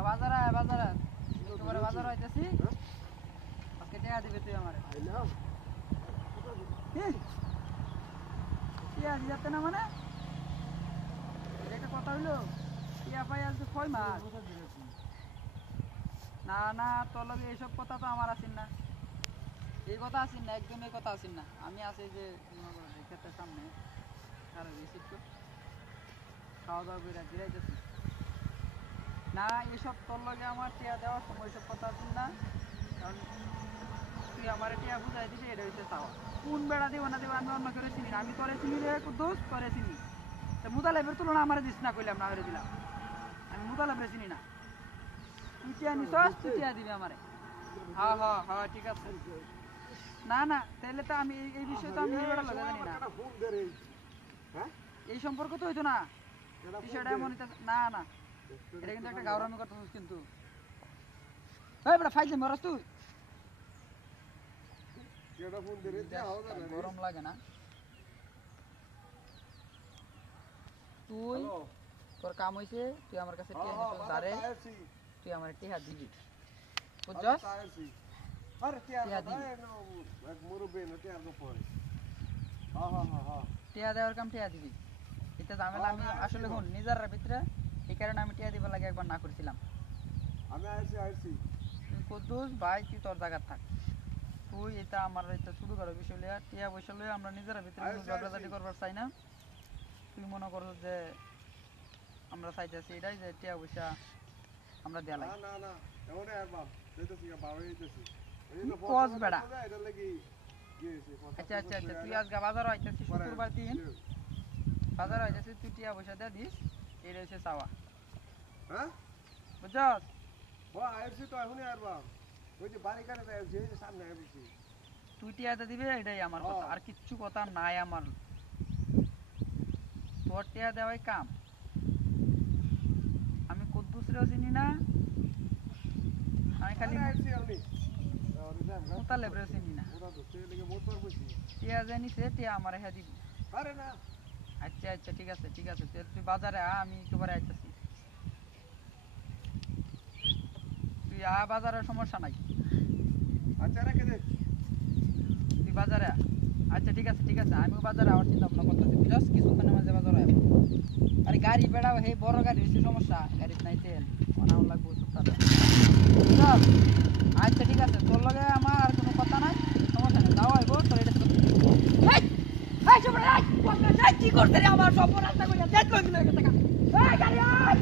বাজারে বাজারে একেবারে বাজার হইতেছি আজকে টাকা দিবি তুই আমারে টিয়া দিতে না মানে একটা কথা হইলো টিয়া পাই আজ 6 মাস না না তোর লগে এইসব কথা তো আমার আসেন না এই কথা আসেন না একদম এই কথা আসেন না আমি আছি যে ক্ষেতের সামনে আর রিসিভ কর খাওয়া দাওয়া করে জিরাইতেছি না এসব তোর লগে আমার টিয়া দেওয়ার সময় এসব কথা আসেন না কারণ তুই আমার টিয়া বুঝাই দিবি এটা হচ্ছে চাওয়া কোন বেড়া দিব না দিব আমি অন্য করে চিনি না আমি তোরে চিনি রে দোষ তোরে চিনি তো মুদালেবের তুলনা আমার দিস না কইলাম না করে দিলাম আমি মুদালেবের চিনি না তুই টিয়া নিছস তুই টিয়া দিবি আমারে হ্যাঁ হ্যাঁ হ্যাঁ ঠিক আছে না না তাহলে তো আমি এই বিষয়ে তো আমি এই বেড়া লগে জানি না এই সম্পর্ক তো হইতো না বিষয়টা এমন না না এটা কিন্তু একটা গাওরামি করতেছিস কিন্তু এই বেটা ফাইজে মরস তুই গরম লাগে না তুই তোর কাম হইছে তুই আমার কাছে টিয়া নিছস দারে তুই আমার টিয়া দিবি বুঝছস আরে টিয়া দিবি এক মুরুবে না টিয়া দো পড়ে হ্যাঁ টিয়া দেওয়ার কাম টিয়া দিবি এটা ঝামেলা আমি আসলে কোন নিজের ভিতরে এই কারণে আমি টিয়া দিবার লাগে একবার না করেছিলাম আমি আইছি তুই কদ্দুস ভাই তুই তোর জায়গা থাক তুই এটা আমার এটা শুরু করার বিষয় লইয়া টিয়া পয়সা লইয়া আমরা নিজের ভিতরে কোনো ঝগড়াঝাটি করবার চাই না তুই মনে করছ যে আমরা চাইতেছি এটাই যে টিয়া পয়সা আমরা দেয়া লাগে না না এমন আর বাপ যেতেছি বাবা হইতেছি কস বেড়া এটা লাগি আচ্ছা আচ্ছা আচ্ছা তুই আজকে বাজার আইতেছিস শুক্রবার দিন বাজার আইতেছিস তুই টিয়া পয়সা দিয়ে দিস এই রয়েছে চাওয়া হ্যাঁ বুঝছস ও আইছি তো এখনই আর বাপ ওই যে বাড়ি কাটে যাইছি এই যে সামনে আইছি তুই টিয়াতে দিবি এটাই আমার কথা আর কিচ্ছু কথা নাই আমার তোর টিয়া দেওয়াই কাম আমি কদ্দুসরেও চিনি না আমি খালি মুতালেবরেও চিনি না টিয়া জানিছে টিয়া আমার হ্যাঁ দিবি আচ্ছা আচ্ছা ঠিক আছে তুই বাজারে আমি একেবারে আইতেছি তুই বাজারের সমস্যা নাই আচ্ছা রেখে দে তুই বাজারে আচ্ছা ঠিক আছে আমি বাজারে আবার চিন্তা ভাবনা করতেছি বুঝছস কিছুক্ষণের মাঝে বাজারে আইব আরে গাড়ি বেড়া হে বড় গাড়ি হইছে সমস্যা গাড়ি নাই তেল বানাও লাগবে সুতার আচ্ছা ঠিক আছে তোর লগে আমার আর কোনো কথা নাই সমস্যা নেই দাও আইব তোর এটা এই এই কি করতে রে আমার সব রাস্তা কইয়া দেখ লই গেল টাকা এই গাড়ি আয়